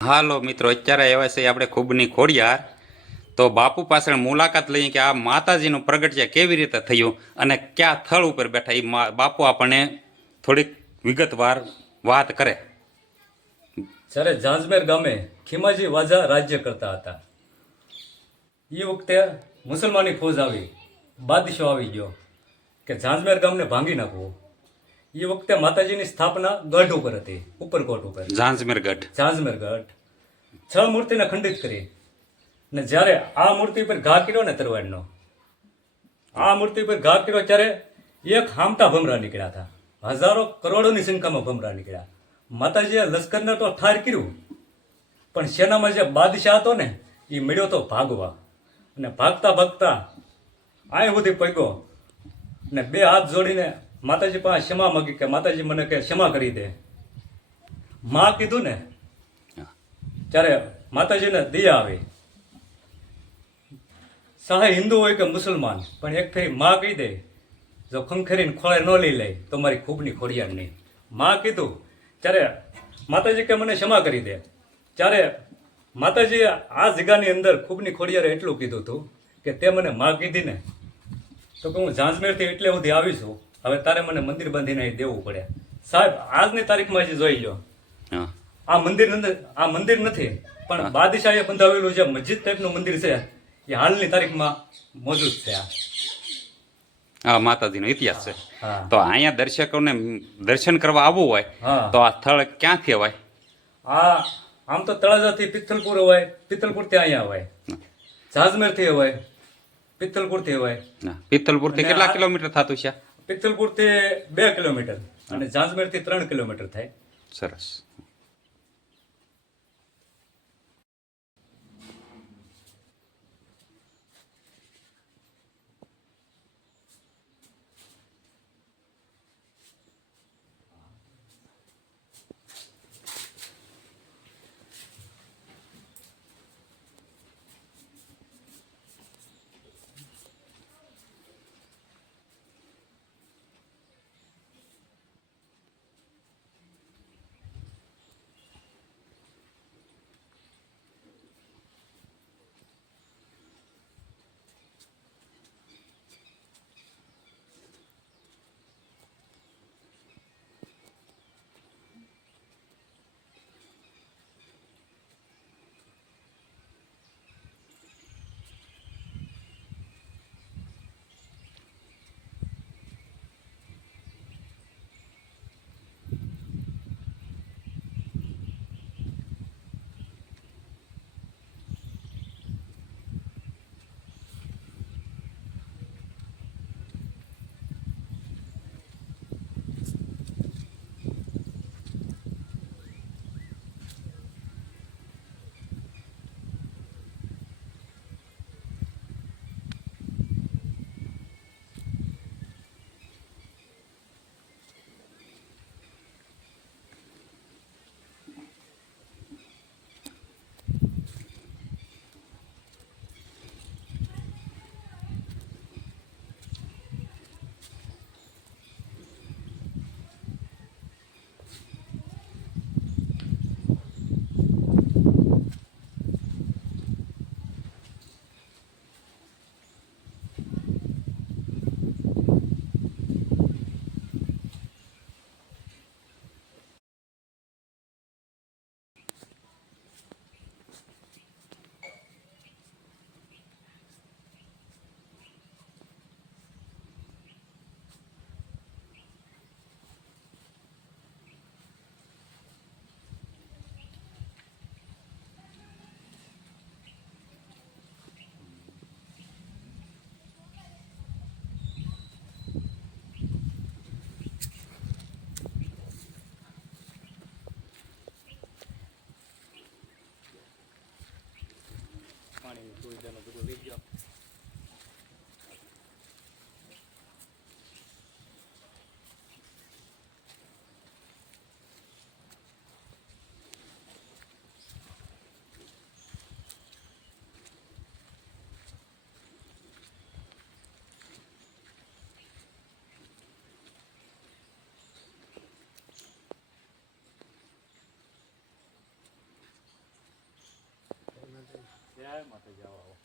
હાલો મિત્રો, અત્યારે આવ્યા છે આપણે ખૂબની ખોડિયાર. તો બાપુ પાસે મુલાકાત લઈએ કે આ માતાજીનું પ્રગટ્ય કેવી રીતે થયું અને કયા સ્થળ ઉપર બેઠા એ બાપુ આપણને થોડીક વિગતવાર વાત કરે. જ્યારે ઝાંઝમેર ગામે ખીમાજી વાજા રાજ્ય કરતા હતા. એ વખતે મુસલમાની ફોજ આવી, બાદશાહ આવી ગયો કે ઝાંઝમેર ગામને ભાંગી નાખવું. એ વખતે માતાજીની સ્થાપના ગઢ ઉપર હતી, ઉપરકોટ ઉપર, ઝાંઝમેર ગઢ. ઝાંઝમેર ગઢ 6 મૂર્તિને ખંડિત કરી. ને જ્યારે આ મૂર્તિ પર ઘા કર્યો ને તરવાડનો, આ મૂર્તિ પર ઘા કર્યો ત્યારે એક હામટા ભમરા નીકળ્યા હતા. હજારો કરોડોની સંખ્યામાં ભમરા નીકળ્યા. માતાજીએ લશ્કરને તો ઠાર કર્યું, પણ સેનામાં જે બાદશાહ હતો ને એ મળ્યો તો ભાગવા. અને ભાગતા ભાગતા આય સુધી પગ્યો ને 2 હાથ જોડીને માતાજી પાસે ક્ષમા માગી કે માતાજી મને કે ક્ષમા કરી દે. માં કીધું ને ત્યારે માતાજીને દયા આવી. સહાય હિન્દુ હોય કે મુસલમાન, પણ એક ફેરી માં કહી દે, જો ખંખેરીને ખોળે ન લઈ લે તો મારી ખૂબની ખોડિયાર નહીં. માં કીધું ત્યારે માતાજી કે મને ક્ષમા કરી દે. ત્યારે માતાજીએ આ જગ્યાની અંદર ખૂબની ખોડિયારે એટલું કીધું હતું કે તે મને માં કીધી ને તો કે હું ઝાંઝમેરથી એટલે સુધી આવીશું, હવે તારે મને મંદિર બાંધીને અહીં દેવું પડે. સાહેબ, આજની તારીખમાં જે જોઈ લો, આ મંદિર નથી, પણ બાદશાહે બંધાવેલું જે મસ્જિદ ટાઈપનું મંદિર છે એ હાલની તારીખમાં મોજૂદ છે. આ માતાજીનો ઇતિહાસ છે. તો અહીંયા દર્શકોને દર્શન કરવા આવવું હોય તો આ સ્થળ ક્યાંથી અવાય? આ આમ તો તળાજાથી પિત્તલપુર અવાય, પિત્તલપુરથી અહીંયા અવાય, ઝાંઝમેરથી અવાય, પિત્તલપુરથી અવાય. પિત્તલપુરથી કેટલા કિલોમીટર થતું છે? પિત્તલપુરથી 2 કિલોમીટર અને ઝાંઝમેરથી 3 કિલોમીટર થાય. સરસ. જય માતાજી. આવો આવો.